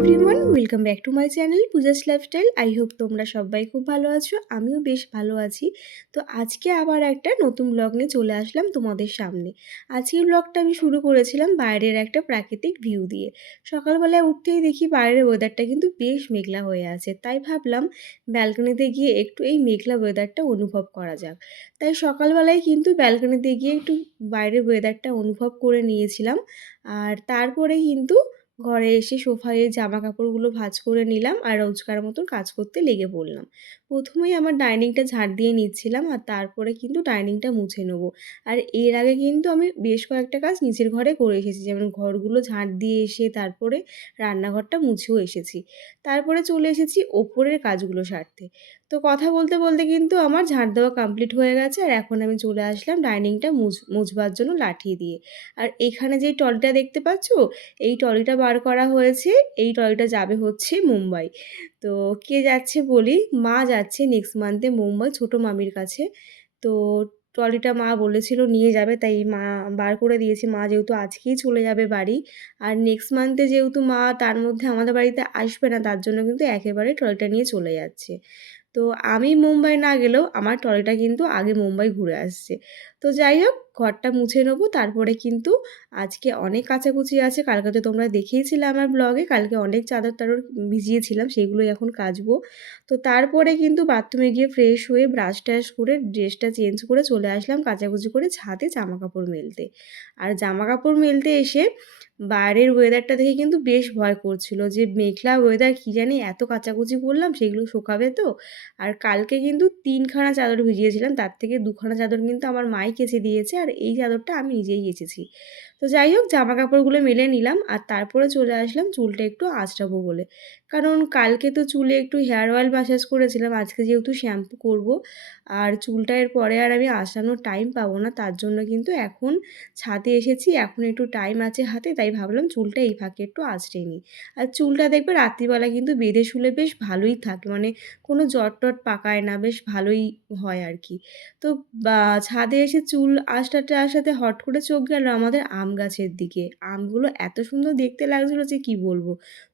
Welcome back to my channel Puja's lifestyle I hope তোমরা সবাই খুব ভালো আছো, আমিও বেশ ভালো আছি। তো আজকে আবার একটা নতুন ব্লগ নিয়ে চলে আসলাম তোমাদের সামনে। আজকের ব্লগটা আমি শুরু করেছিলাম বাইরের একটা প্রাকৃতিক ভিউ দিয়ে। সকালবেলায় উঠতেই দেখি বাইরের ওয়েদারটা কিন্তু বেশ মেঘলা হয়ে আছে। তাই ভাবলাম ব্যালকনিতে গিয়ে একটু এই মেঘলা ওয়েদারটা অনুভব করা যাক। তাই সকালবেলায় কিন্তু ব্যালকনিতে গিয়ে একটু বাইরের ওয়েদারটা অনুভব করে নিয়েছিলাম। আর তারপরে কিন্তু ঘরে এসে সোফায় জামা কাপড়গুলো ভাঁজ করে নিলাম আর রোজকার মতন কাজ করতে লেগে পড়লাম। প্রথমেই আমার ডাইনিংটা ঝাড় দিয়ে নিচ্ছিলাম আর তারপরে কিন্তু ডাইনিংটা মুছে নেব। আর এর আগে কিন্তু আমি বেশ কয়েকটা কাজ নিচের ঘরে করে এসেছি। যেমন ঘরগুলো ঝাড় দিয়ে এসে তারপরে রান্নাঘরটা মুছেও এসেছি। তারপরে চলে এসেছি ওপরের কাজগুলো সারতে। তো কথা বলতে বলতে কিন্তু আমার ঝাড় দেওয়া কমপ্লিট হয়ে গেছে আর এখন আমি চলে আসলাম ডাইনিংটা মুছ, মুছবার জন্য লাঠি দিয়ে। আর এখানে যেই টলিটা দেখতে পাচ্ছ, এই টলিটা বার করা হয়েছে। এই টলিটা যাবে হচ্ছে মুম্বাই। তো কে যাচ্ছে বলি? মা যাচ্ছে নেক্সট মান্থে মুম্বাই ছোটো মামির কাছে। তো ট্রলিটা মা বলেছিল নিয়ে যাবে, তাই মা বার করে দিয়েছে। মা যেহেতু আজকেই চলে যাবে বাড়ি, আর নেক্সট মান্থে যেহেতু মা তার মধ্যে আমাদের বাড়িতে আসবে না, তার জন্য কিন্তু একেবারে ট্রলিটা নিয়ে চলে যাচ্ছে। তো আমি মুম্বাই না গেলেও আমার ট্রলিটা কিন্তু আগে মুম্বাই ঘুরে আসছে। তো যাই হোক, ঘরটা মুছে নেব। তারপরে কিন্তু আজকে অনেক কাচাকুচি আছে। কালকে তো তোমরা দেখিয়েছিলে আমার ব্লগে। কালকে অনেক চাদর টাদর ভিজিয়েছিলাম, সেগুলোই এখন কাচবো। তো তারপরে কিন্তু বাথরুমে গিয়ে ফ্রেশ হয়ে ব্রাশ ট্রাশ করে ড্রেসটা চেঞ্জ করে চলে আসলাম কাচাকুচি করে ছাদে জামা কাপড় মেলতে। আর জামা কাপড় মেলতে এসে বাইরের ওয়েদারটা দেখে কিন্তু বেশ ভয় করছিল যে, মেঘলা ওয়েদার কী জানি এত কাচাকুচি করলাম, সেগুলো শুকাবে তো? আর কালকে কিন্তু তিনখানা চাদর ভিজিয়েছিলাম, তার থেকে দুখানা চাদর কিন্তু আমার মাই কেচে দিয়েছে আর এই চাদরটা আমি নিজেই এঁচেছি। তো যাই হোক জামা কাপড়গুলো মেলে নিলাম আর তারপরে চলে আসলাম চুলটা একটু আঁচড়াবো বলে। কারণ কালকে তো চুলে একটু হেয়ার অয়েল ম্যাসাজ করেছিলাম, আজকে যেহেতু শ্যাম্পু করব, আর চুলটা এর পরে আর আমি আসানোর টাইম পাবো না, তার জন্য কিন্তু এখন ছাদে এসেছি, এখন একটু টাইম আছে হাতে, তাই ভাবলাম চুলটা এই ফাঁকে একটু আঁচড়ে নিই। আর চুলটা দেখবে রাত্রিবেলা কিন্তু বেঁধে শুলে বেশ ভালোই থাকে মানে কোনো জট টট পাকায় না, বেশ ভালোই হয় আর কি। তো ছাদে এসে চুল আঁচড়াতে আসাতে হট করে চোখ গেল আমাদের আম গাছের দিকে। আমগুলো এত সুন্দর দেখতে লাগছিল যে কি বলব?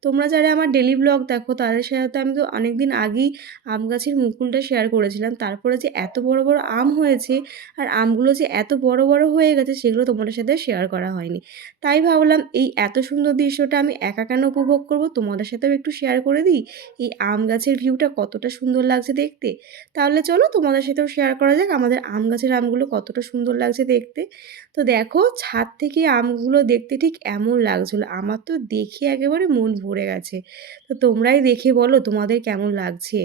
তোমরা যারা আমার ডেলি ব্লগ, দেখো তাদের সাথে আমি তো অনেক দিন আগেই আম গাছের মুকুলটা শেয়ার করেছিলাম। তারপরে যে এত বড় বড় আম হয়েছে আর আমগুলো যে এত বড় বড় হয়ে গেছে সেগুলো তোমাদের সাথে শেয়ার করা হয়নি। তাই ভাবলাম এই এত সুন্দর দৃশ্যটা আমি একা কেন উপভোগ করব? তোমাদের সাথেও একটু শেয়ার করে দিই এই আম গাছের ভিউটা কতটা সুন্দর লাগছে দেখতে। তাহলে চলো তোমাদের সাথেও শেয়ার করা যাক আমাদের আম গাছের আমগুলো কতটা সুন্দর লাগছে দেখতে। তো দেখো ছাদ থেকে আমগুলো দেখতে ঠিক এমন লাগছিল, আমার তো দেখে একেবারে মন ভরে গেছে। তো তোমরাই দেখে বলো তোমাদের কেমন লাগছে।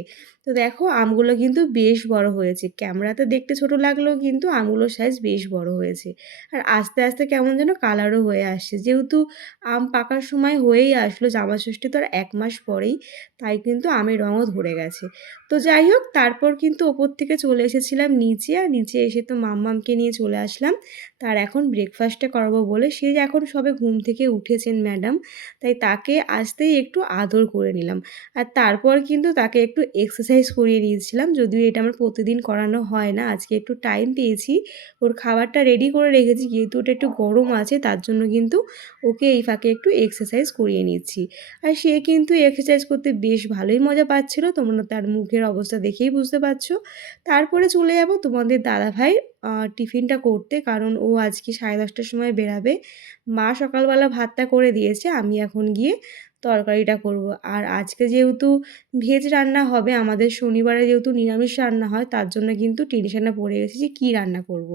তো দেখো আমগুলো কিন্তু বেশ বড় হয়েছে। ক্যামেরাতে দেখতে ছোট লাগলেও কিন্তু আমগুলোর সাইজ বেশ বড় হয়েছে। আর আস্তে আস্তে কেমন যেন কালারও হয়ে আসছে। যেহেতু আম পাকার সময় হয়েই আসলো, জামা ষষ্ঠী তো আর এক মাস পরেই, তাই কিন্তু আমের রঙও ধরে গেছে। তো যাই হোক, তারপর কিন্তু ওপর থেকে চলে এসেছিলাম নিচে, আর নিচে এসে তো মাম্মামকে নিয়ে চলে আসলাম। তার এখন ব্রেকফাস্টটা করব বলে, সে এখন সবে ঘুম থেকে উঠেছেন ম্যাডাম তাই তাকে আসতেই একটু আদর করে নিলাম। আর তারপর কিন্তু তাকে একটু এক্সারসাইজ করিয়ে নিয়েছিলাম যদিও এটা আমার প্রতিদিন করানো হয় না। আজকে একটু টাইম পেয়েছি, ওর খাবারটা রেডি করে রেখেছি, যেহেতু ওটা একটু গরম আছে, তার জন্য কিন্তু ওকে এই ফাঁকে একটু এক্সারসাইজ করিয়ে নিচ্ছি। আর সে কিন্তু এক্সারসাইজ করতে বেশ ভালোই মজা পাচ্ছিল, তোমরা তার মুখের অবস্থা দেখেই বুঝতে পারছ। তারপরে চলে যাব তোমাদের দাদাভাই টিফিনটা করতে, কারণ ও আজকে সাড়ে দশটার সময় বেরাবে। মা সকালবেলা ভাতটা করে দিয়েছে, আমি এখন গিয়ে তরকারিটা করব। আর আজকে যেহেতু ভেজ রান্না হবে, আমাদের শনিবারে যেহেতু নিরামিষ রান্না হয়, তার জন্য কিন্তু টেনশানে পড়ে গেছি যে কী রান্না করব।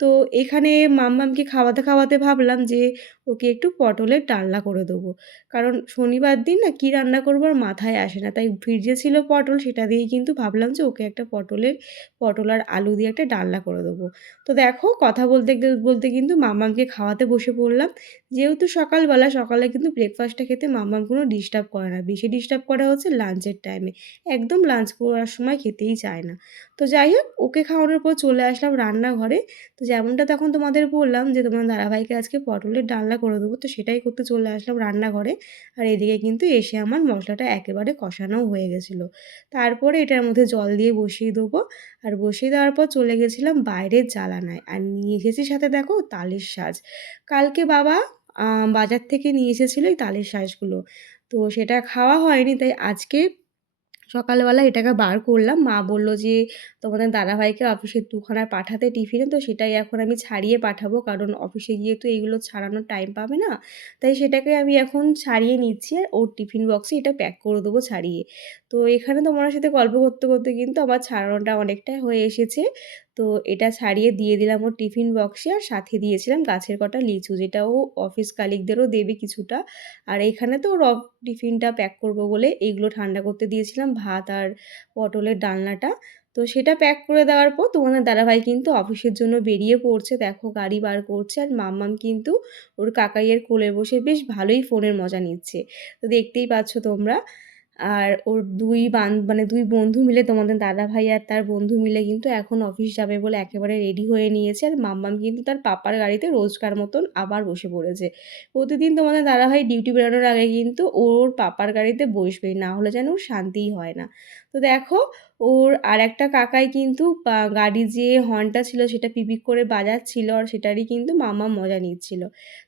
তো এখানে মাম্মামকে খাওয়াতে খাওয়াতে ভাবলাম যে ওকে একটু পটলের ডালনা করে দেবো। কারণ শনিবার দিন না কী রান্না করব আর মাথায় আসে না। তাই ফ্রিজে ছিল পটল, সেটা দিয়েই কিন্তু ভাবলাম যে ওকে একটা পটলের, পটল আর আলু দিয়ে একটা ডালনা করে দেবো। তো দেখো, কথা বলতে বলতে কিন্তু মামামকে খাওয়াতে বসে পড়লাম। যেহেতু সকালবেলা সকালে কিন্তু ব্রেকফাস্টটা খেতে মামাম কোনো ডিস্টার্ব করে না। বেশি ডিস্টার্ব করা হচ্ছে লাঞ্চের টাইমে একদম লাঞ্চ করার সময় খেতেই চায় না। তো যাই হোক, ওকে খাওয়ানোর পর চলে আসলাম রান্নাঘরে। তো যেমনটা তখন তোমাদের বললাম যে, তোমার দাদাভাইকে আজকে পটলের ডালনা করে দেবো। তো সেটাই করতে চলে আসলাম রান্নাঘরে। আর এদিকে কিন্তু এসে আমার মশলাটা একেবারে কষানো হয়ে গেছিল। তারপরে এটার মধ্যে জল দিয়ে বসিয়ে দেবো। আর বসিয়ে দেওয়ার পর চলে গেছিলাম বাইরের জ্বালানায়। আর নিয়ে এসেছি সাথে দেখো তালের সাজ। কালকে বাবা বাজার থেকে নিয়ে এসেছিল এই তালের সাজগুলো তো সেটা খাওয়া হয়নি, তাই আজকে সকালবেলা এটাকে বার করলাম। মা বলল যে, তোমাদের দাদাভাইকে অফিসে দুখানায় পাঠাতে টিফিনে তো সেটাই এখন আমি ছাড়িয়ে পাঠাবো। কারণ অফিসে গিয়ে তো এইগুলো ছাড়ানোর টাইম পাবে না। তাই সেটাকে আমি এখন ছাড়িয়ে নিচ্ছি আর ওর টিফিন বক্সে এটা প্যাক করে দেবো ছাড়িয়ে। তো এখানে তোমার সাথে গল্প করতে করতে কিন্তু আমার ছাড়ানোটা অনেকটাই হয়ে এসেছে। তো এটা ছাড়িয়ে দিয়ে দিলাম ওর টিফিন বক্সে আর সাথে দিয়েছিলাম গাছের কটা লিচু, যেটা ও অফিস কালিকদেরও দেবে কিছুটা। আর এখানে তো ওর টিফিনটা প্যাক করব বলে এইগুলো ঠান্ডা করতে দিয়েছিলাম ভাত আর পটলের ডালনাটা। তো সেটা প্যাক করে দেওয়ার পর তোমাদের দাদাভাই কিন্তু অফিসের জন্য বেরিয়ে পড়ছে। দেখো গাড়ি বার করছে আর মাম্মাম কিন্তু ওর কাকাইয়ের কোলে বসে বেশ ভালোই ফোনের মজা নিচ্ছে। তো দেখতেই পাচ্ছ তোমরা। আর ওর দুই বান মানে দুই বন্ধু মিলে, তোমাদের দাদা ভাই আর তার বন্ধু মিলে কিন্তু এখন অফিস যাবে বলে একেবারে রেডি হয়ে নিয়েছে। আর মাম্মাম কিন্তু তার পাপার গাড়িতে রোজকার মতন আবার বসে পড়েছে। প্রতিদিন তোমাদের দাদা ভাই ডিউটি বেরোনোর আগে কিন্তু ওর পাপার গাড়িতে বসবেই, না হলে যেন শান্তিই হয় না। তো দেখো, ওর আর একটা কাকাই কিন্তু গাড়ি যে হর্নটা ছিল সেটা পিপিক করে বাজাচ্ছিল আর সেটারই কিন্তু মামা মজা নিচ্ছিল।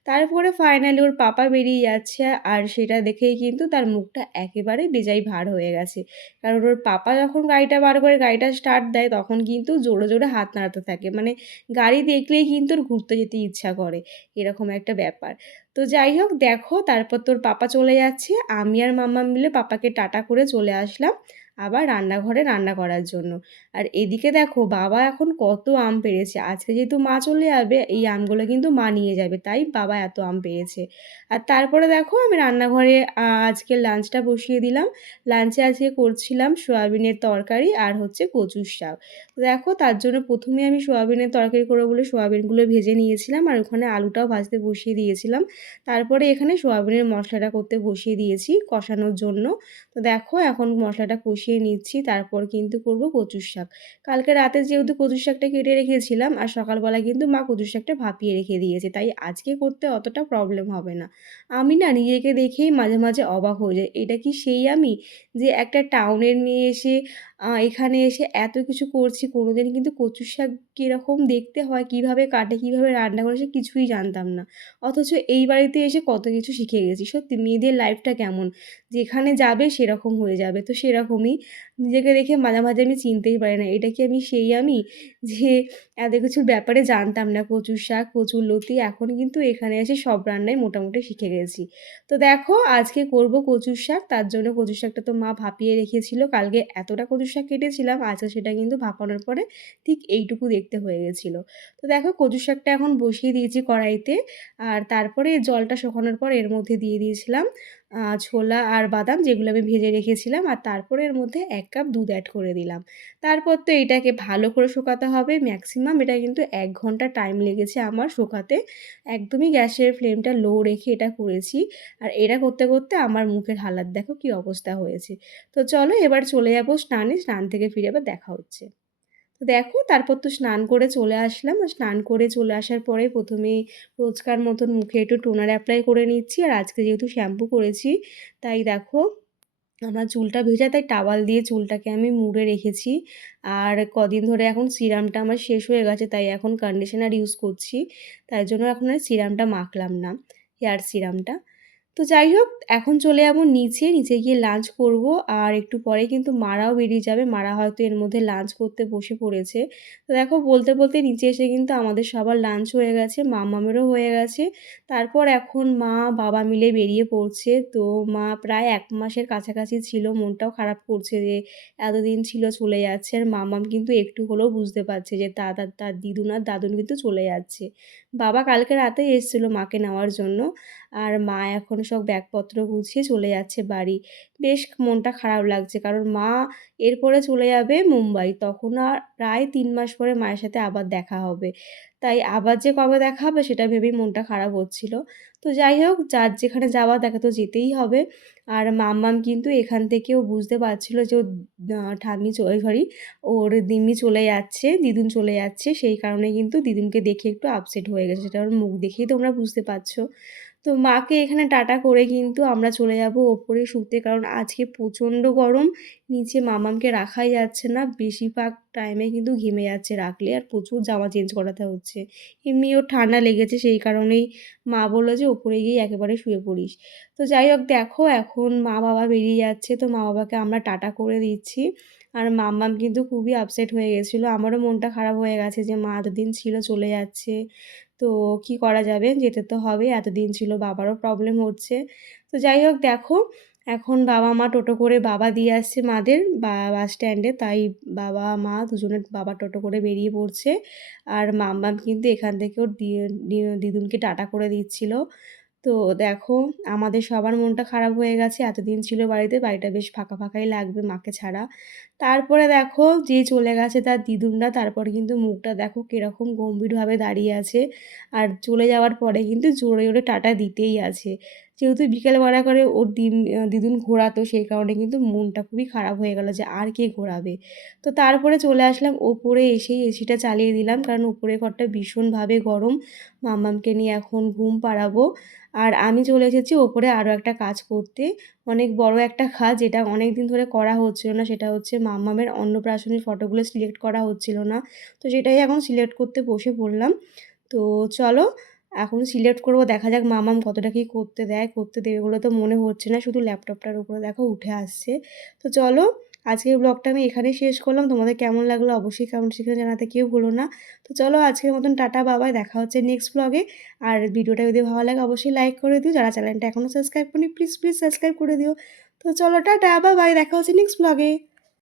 তারপরে ফাইনালি ওর পাপা বেরিয়ে যাচ্ছে আর সেটা দেখেই কিন্তু তার মুখটা একেবারে বেজাই ভার হয়ে গেছে। কারণ ওর পাপা যখন গাড়িটা বার করে গাড়িটা স্টার্ট দেয়, তখন কিন্তু জোরে জোরে হাত নাড়াতে থাকে। মানে গাড়ি দেখলেই কিন্তু ওর ঘুরতে যেতে ইচ্ছা করে, এরকম একটা ব্যাপার। তো যাই হোক, দেখো, তারপর তোর পাপা চলে যাচ্ছে। আমি আর মাম্মা মিলে পাপাকে টাটা করে চলে আসলাম। আবার রান্নাঘরে রান্না করার জন্য। আর এদিকে দেখো, বাবা এখন কত আম পেড়েছে আজকে যেহেতু মা চলে যাবে, এই আমগুলো কিন্তু মা নিয়ে যাবে, তাই বাবা এত আম পেয়েছে আর তারপরে দেখো, আমি রান্নাঘরে আজকে লাঞ্চটা বসিয়ে দিলাম। লাঞ্চে আজকে করছিলাম সোয়াবিনের তরকারি আর হচ্ছে কচুর শাক। দেখো, তার জন্য প্রথমে আমি সোয়াবিনের তরকারি করে বলে সোয়াবিনগুলো ভেজে নিয়েছিলাম আর ওখানে আলুটাও ভাজতে বসিয়ে দিয়েছিলাম। তারপরে এখানে সোয়াবিনের মশলাটা করতে বসিয়ে দিয়েছি কষানোর জন্য। তো দেখো, এখন মশলাটা কষিয়ে নিচ্ছি, তারপর কিন্তু করব কচুর শাক। কালকে রাতে যেহেতু কচুর শাকটা কেটে রেখেছিলাম, আর সকালবেলা কিন্তু মা কচুর শাকটা ভাপিয়ে রেখে দিয়েছে, তাই আজকে করতে অতটা প্রবলেম হবে না। আমি না নিজেকে দেখেই মাঝে মাঝে অবাক হয়ে যাই, এটা কি সেই আমি? যে একটা টাউনের মেয়ে এসে এখানে এসে এত কিছু করছি কোনো দিন কিন্তু কচু শাক কীরকম দেখতে হয়, কীভাবে কাটে, কীভাবে রান্না করে সে কিছুই জানতাম না। অথচ এই বাড়িতে এসে কত কিছু শিখে গেছি। সত্যি মেয়েদের লাইফটা কেমন? যেখানে যাবে সেরকম হয়ে যাবে। তো সেরকমই নিজেকে দেখে মাঝে মাঝে আমি চিনতেই পারি না, এটা কি আমি সেই আমি? যে এত কিছুর ব্যাপারে জানতাম না, কচুর শাক, কচুর লতি, এখন কিন্তু এখানে এসে সব রান্নাই মোটামুটি শিখে গেছি। তো দেখো, আজকে করব কচুর শাক, তার জন্য কচুর শাকটা তো মা ভাপিয়ে রেখেছিল, কালকে এতটা কচুর শাক কেটেছিলাম, আজকে সেটা কিন্তু ভাপানোর পরে ঠিক এইটুকু দেখতে হয়ে গেছিল। তো দেখো, কচুর শাকটা এখন বসিয়ে দিয়েছি কড়াইতে, আর তারপরে জলটা শুকানোর পর এর মধ্যে দিয়ে দিয়েছিলাম। ছোলা আর বাদাম যেগুলো আমি ভেজে রেখেছিলাম আর তারপরে এর মধ্যে এক কাপ দুধ অ্যাড করে দিলাম। তারপর তো এটাকে ভালো করে শুকাতে হবে। ম্যাক্সিমাম এটা কিন্তু এক ঘণ্টা টাইম লেগেছে আমার শুকাতে। একদমই গ্যাসের ফ্লেমটা লো রেখে এটা করেছি। আর এটা করতে করতে আমার মুখের হালাত দেখো কি অবস্থা হয়েছে। তো চলো এবার চলে যাব স্নানে। স্নান থেকে ফিরে আবার দেখা হচ্ছে। দেখো, তারপর তো স্নান করে চলে আসলাম। আর স্নান করে চলে আসার পরে প্রথমেই রোজকার মতন মুখে একটু টোনার অ্যাপ্লাই করে নিচ্ছি। আর আজকে যেহেতু শ্যাম্পু করেছি, তাই দেখো, আমার চুলটা ভেজা, তাই টাওয়াল দিয়ে চুলটাকে আমি মুড়ে রেখেছি। আর কদিন ধরে এখন সিরামটা আমার শেষ হয়ে গেছে, তাই এখন কন্ডিশনার ইউজ করছি। তাই জন্য এখন আর সিরামটা মাখলাম না, হেয়ার সিরামটা। তো যাই হোক, এখন চলে যাব নিচে। নিচে গিয়ে লাঞ্চ করব। আর একটু পরে কিন্তু মারাও বেরিয়ে যাবে। মারা হয়তো এর মধ্যে লাঞ্চ করতে বসে পড়েছে। তো দেখো, বলতে বলতে নিচে এসে কিন্তু আমাদের সবার লাঞ্চ হয়ে গেছে, মামামেরও হয়ে গেছে। তারপর এখন মা, বাবা মিলে বেরিয়ে পড়ছে। তো মা প্রায় এক মাসের কাছাকাছি ছিল। মনটাও খারাপ করছে যে এতদিন ছিল, চলে যাচ্ছে। আর মামাম কিন্তু একটু হলেও বুঝতে পারছে যে দাদা তার দিদুন আর দাদুন কিন্তু চলে যাচ্ছে। বাবা কালকে রাতে এসেছিল মাকে নেওয়ার জন্য। আর মা এখন সব ব্যাগপত্র গুছিয়ে চলে যাচ্ছে বাড়ি। বেশ মনটা খারাপ লাগছে। কারণ মা এরপরে চলে যাবে মুম্বাই। তখন আর প্রায় তিন মাস পরে মায়ের সাথে আবার দেখা হবে। তাই আবার যে কবে দেখা হবে সেটা ভেবেই মনটা খারাপ হচ্ছিল। তো যাই হোক, যার যেখানে যাওয়া তাকে তো যেতেই হবে। আর মাম্মাম কিন্তু এখান থেকেও বুঝতে পারছিল যে ও ঠাম্মি সরি ওর দিম্মি চলে যাচ্ছে, দিদুন চলে যাচ্ছে। সেই কারণে কিন্তু দিদুনকে দেখে একটু আপসেট হয়ে গেছে। সেটা ওর মুখ দেখেই তোমরা বুঝতে পারছ। তো মাকে এখানে টাটা করে কিন্তু আমরা চলে যাব ওপরে শুতে। কারণ আজকে প্রচণ্ড গরম, নিচে মামামকে রাখাই যাচ্ছে না। বেশিরভাগ টাইমে কিন্তু ঘেমে যাচ্ছে রাখলে আর প্রচুর জামা চেঞ্জ করাতে হচ্ছে। এমনি ওর ঠান্ডা লেগেছে, সেই কারণেই মা বলল যে ওপরে গিয়ে একেবারে শুয়ে পড়িস। তো যাই হোক, দেখো এখন মা বাবা বেরিয়ে যাচ্ছে, তো মা বাবাকে আমরা টাটা করে দিচ্ছি। আর মাম্মাম কিন্তু খুবই আপসেট হয়ে গেছিল। আমারও মনটা খারাপ হয়ে গেছে যে মা এতদিন ছিল, চলে যাচ্ছে। তো কি করা যাবে? যেতে তো হবে, এতদিন ছিল বাবারও প্রবলেম হচ্ছে। তো যাই হোক, দেখো, এখন বাবা মা টোটো করে বাবা দিয়ে আসছে মাদের বা বাস স্ট্যান্ডে তাই বাবা মা দুজনের বাবা টোটো করে বেরিয়ে পড়ছে। আর মাম্মাম কিন্তু এখান থেকে ওর দিদুনকে টাটা করে দিচ্ছিল। তো দেখো, আমাদের সবার মনটা খারাপ হয়ে গেছে। এতদিন ছিল বাড়িতে, বাড়িটা বেশ ফাঁকা ফাঁকাই লাগবে মাকে ছাড়া। তারপরে দেখো যে চলে গেছে তার দিদুনরা তারপরে কিন্তু মুখটা দেখো কীরকম গম্ভীরভাবে দাঁড়িয়ে আছে। আর চলে যাওয়ার পরে কিন্তু জোরে জোরে টাটা দিতেই আছে। যেহেতু বিকেলবেলা করে ওর দিন দিদুন ঘোরাতো, সেই কারণে কিন্তু মনটা খুবই খারাপ হয়ে গেল যে আর কে ঘোরাবে। তো তারপরে চলে আসলাম, ওপরে এসেই এসিটা চালিয়ে দিলাম, কারণ উপরে ঘরটা ভীষণভাবে গরম। মামামকে নিয়ে এখন ঘুম পাড়াবো। আর আমি চলে এসেছি ওপরে আরও একটা কাজ করতে। অনেক বড় একটা কাজ যেটা অনেক দিন ধরে করা হচ্ছিল না। সেটা হচ্ছে মামামের অন্নপ্রাশনের ফটোগুলো সিলেক্ট করা হচ্ছিল না। তো সেটাই এখন সিলেক্ট করতে বসে পড়লাম। তো চলো, এখন সিলেক্ট করব, দেখা যাক মামাম কতটা কী করতে দেয়, করতে দেবে বলে তো মনে হচ্ছে না। শুধু ল্যাপটপটার উপরে দেখো, উঠে আসছে। তো চলো আজকের ব্লগটা আমি এখানেই শেষ করলাম। তোমাদের কেমন লাগল অবশ্যই কেমন সেখানে জানাতে কেউ ভুলো না। তো চলো আজকের মতন টাটা, বাবাই। দেখা হচ্ছে নেক্সট ব্লগে আর ভিডিওটা যদি ভালো লাগে অবশ্যই লাইক করে দিও। যারা চ্যানেলটা এখনও সাবস্ক্রাইব করি প্লিজ প্লিজ সাবস্ক্রাইব করে দিও। তো চলো টাটা, বাবাই। দেখা হচ্ছে নেক্সট ব্লগে